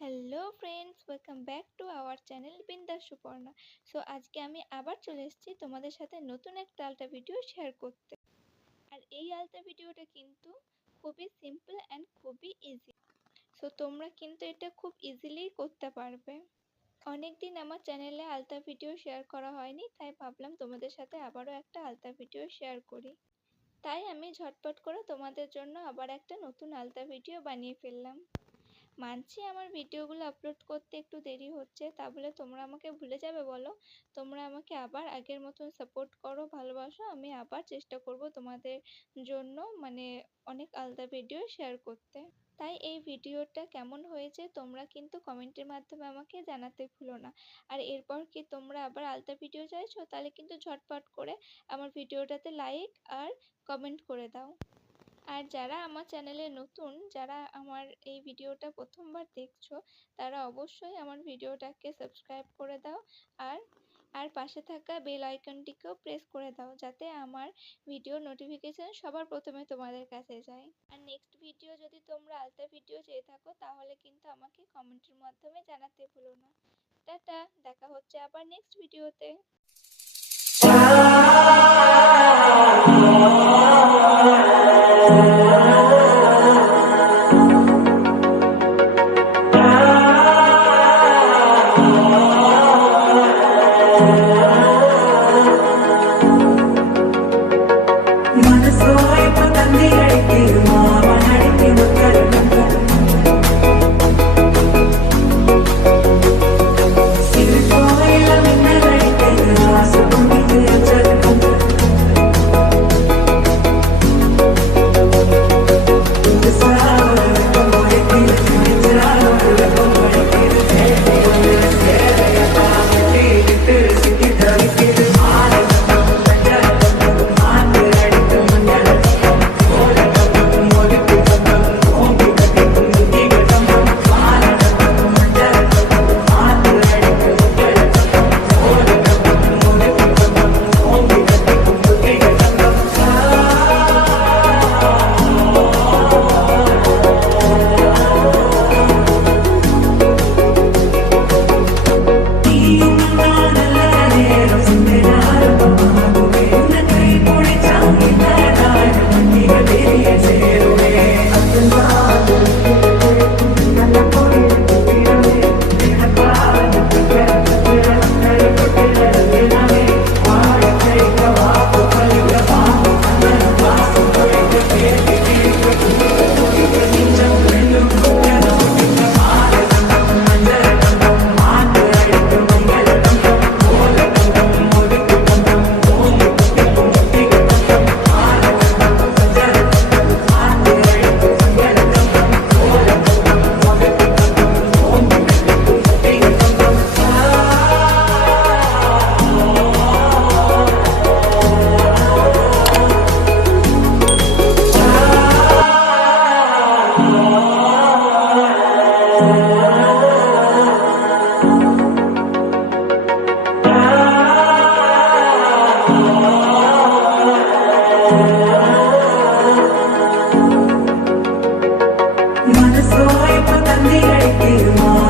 Hello friends welcome back to our channel Bindaas Suparna so আজকে আমি আবার চলে এসেছি তোমাদের সাথে নতুন একটা আলতা ভিডিও শেয়ার করতে। আর এই আলতা ভিডিওটা কিন্তু খুবই সিম্পল অ্যান্ড খুবই ইজি সো তোমরা কিন্তু এটা খুব ইজিলি করতে পারবে। অনেক দিন আমার চ্যানেলে আলতা ভিডিও শেয়ার করা হয়নি, তাই ভাবলাম তোমাদের সাথে আবারও একটা আলতা ভিডিও শেয়ার করি। তাই আমি ঝটপট করে তোমাদের জন্য আবার একটা নতুন আলতা ভিডিও বানিয়ে ফেললাম। মানছি আমার ভিডিওগুলো আপলোড করতে একটু দেরি হচ্ছে, তা বলে তোমরা আমাকে ভুলে যাবে বলো। তোমরা আমাকে আবার আগের মতন সাপোর্ট করো, ভালোবাসো, আমি আবার চেষ্টা করব তোমাদের জন্য মানে অনেক আলাদা ভিডিও শেয়ার করতে। তাই এই ভিডিওটা কেমন হয়েছে তোমরা কিন্তু কমেন্টের মাধ্যমে আমাকে জানাতে ভুলো না। আর এরপর কি তোমরা আবার আলাদা ভিডিও চাইছো? তাহলে কিন্তু ঝটপট করে আমার ভিডিওটাতে লাইক আর কমেন্ট করে দাও। আর যারা আমার চ্যানেলে নতুন, যারা আমার এই ভিডিওটা প্রথমবার দেখছ, তারা অবশ্যই আমার ভিডিওটাকে সাবস্ক্রাইব করে দাও আর আর পাশে থাকা বেল আইকনটিকেও প্রেস করে দাও যাতে আমার ভিডিও নোটিফিকেশন সবার প্রথমে তোমাদের কাছে যায় আর নেক্সট ভিডিও যদি তোমরা আলতা ভিডিও চেয়ে থাকো, তাহলে কিন্তু আমাকে কমেন্টের মাধ্যমে জানাতে ভুলো না টাটা, দেখা হচ্ছে আবার নেক্সট ভিডিওতে. தந்திரைக்கு